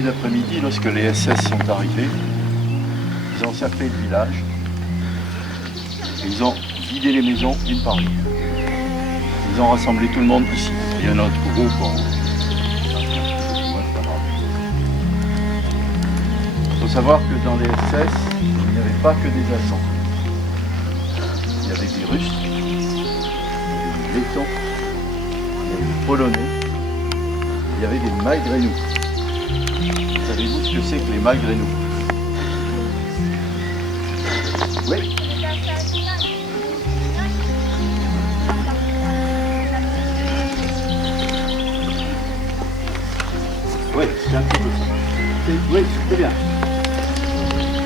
début d'après-midi, lorsque les SS sont arrivés, ils ont cerclé le village. Et ils ont vidé les maisons une par une. Ils ont rassemblé tout le monde ici. Il y a un autre groupe en... Il faut savoir que dans les SS, il n'y avait pas que des Allemands. Il y avait des Russes, des Lettons, il y avait des Polonais, il y avait des Malgré-nous. Savez-vous ce que c'est que les Malgré-nous? Oui. Oui, c'est un petit peu ça. Oui, c'est bien.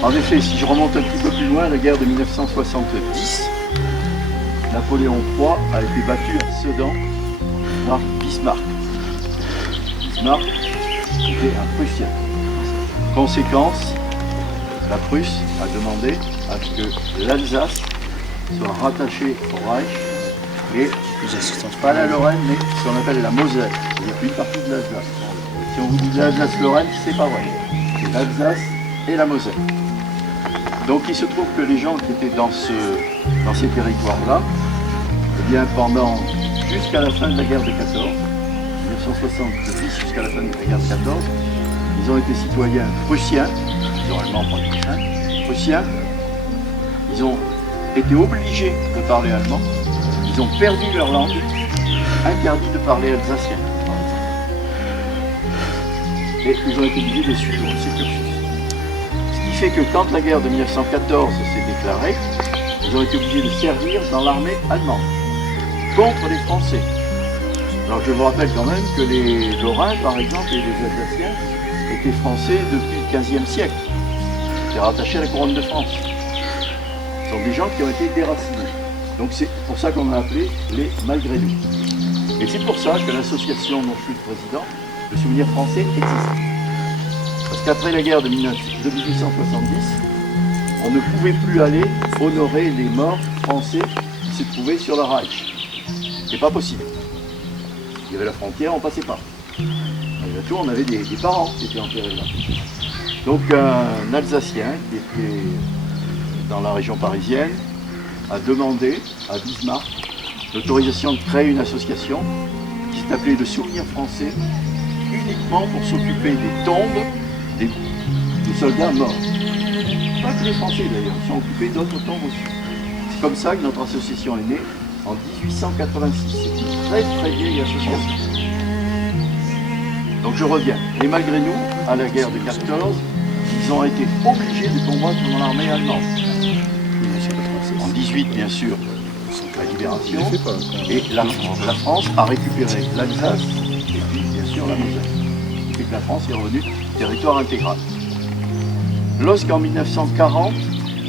En effet, si je remonte un petit peu plus loin, la guerre de 1970, Napoléon III a été battu à Sedan par Bismarck. Bismarck était un Prussien. Conséquence, la Prusse a demandé à ce que l'Alsace soit rattachée au Reich et pas la Lorraine, mais ce qu'on appelle la Moselle. Il y a une partie de l'Alsace. Si on vous dit l'Alsace-Lorraine, c'est pas vrai. C'est l'Alsace et la Moselle. Donc il se trouve que les gens qui étaient dans ces territoires-là, eh bien jusqu'à la fin de la guerre de 14, 1970 jusqu'à la fin de la guerre de 14, ils ont été citoyens prussiens, ils ont allemand pas prussien, prussiens, ils ont été obligés de parler allemand, ils ont perdu leur langue, interdit de parler alsacien. Et ils ont été obligés de suivre ce cursus. Ce qui fait que quand la guerre de 1914 s'est déclarée, ils ont été obligés de servir dans l'armée allemande, contre les Français. Alors je vous rappelle quand même que les Lorrains, par exemple, et les Alsaciens, étaient français depuis le XVe siècle. Ils étaient rattachés à la couronne de France. Ce sont des gens qui ont été déracinés. Donc c'est pour ça qu'on a appelé les Malgré-nous. Et c'est pour ça que l'association dont je suis le président, le Souvenir Français, existe. Parce qu'après la guerre de 1870, on ne pouvait plus aller honorer les morts français qui se trouvaient sur le Reich. C'est pas possible. Il y avait la frontière, on passait pas. Malgré tout, on avait des parents qui étaient enterrés là. Donc un Alsacien qui était dans la région parisienne a demandé à Bismarck l'autorisation de créer une association qui s'est appelée le Souvenir Français, uniquement pour s'occuper des tombes des soldats morts. Pas que les Français d'ailleurs, ils sont occupés d'autres tombes aussi. C'est comme ça que notre association est née en 1886. C'est une très très vieille association. Donc je reviens. Les Malgré-nous, à la guerre de 14, ils ont été obligés de combattre dans l'armée allemande. En 18, bien sûr, la libération, et la France a récupéré l'Alsace et puis bien sûr la Moselle. Et que la France est revenue territoire intégral. Lorsqu'en 1940,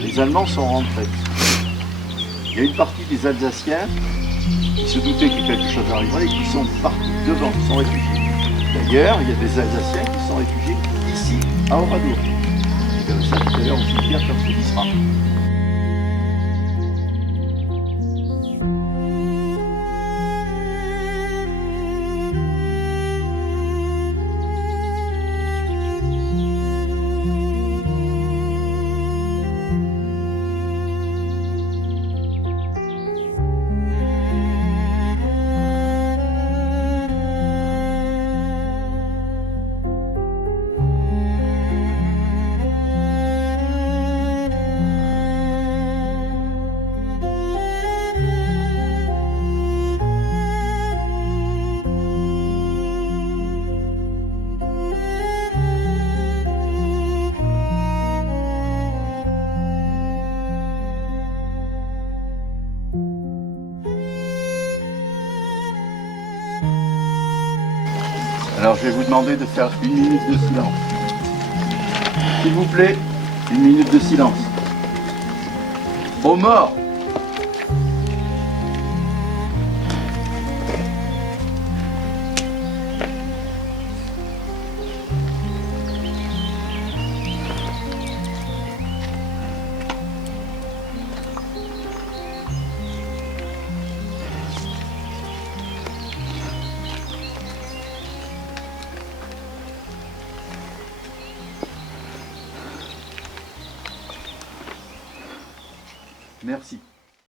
les Allemands sont rentrés, il y a une partie des Alsaciens qui se doutaient que quelque chose arriverait et qui sont partis devant, qui sont réfugiés. D'ailleurs, il y a des Alsaciens qui sont réfugiés ici, à Oradour. Et comme ça, tout à l'heure, au cimetière d'Isra. Alors je vais vous demander de faire une minute de silence. S'il vous plaît, une minute de silence. Aux morts! Merci.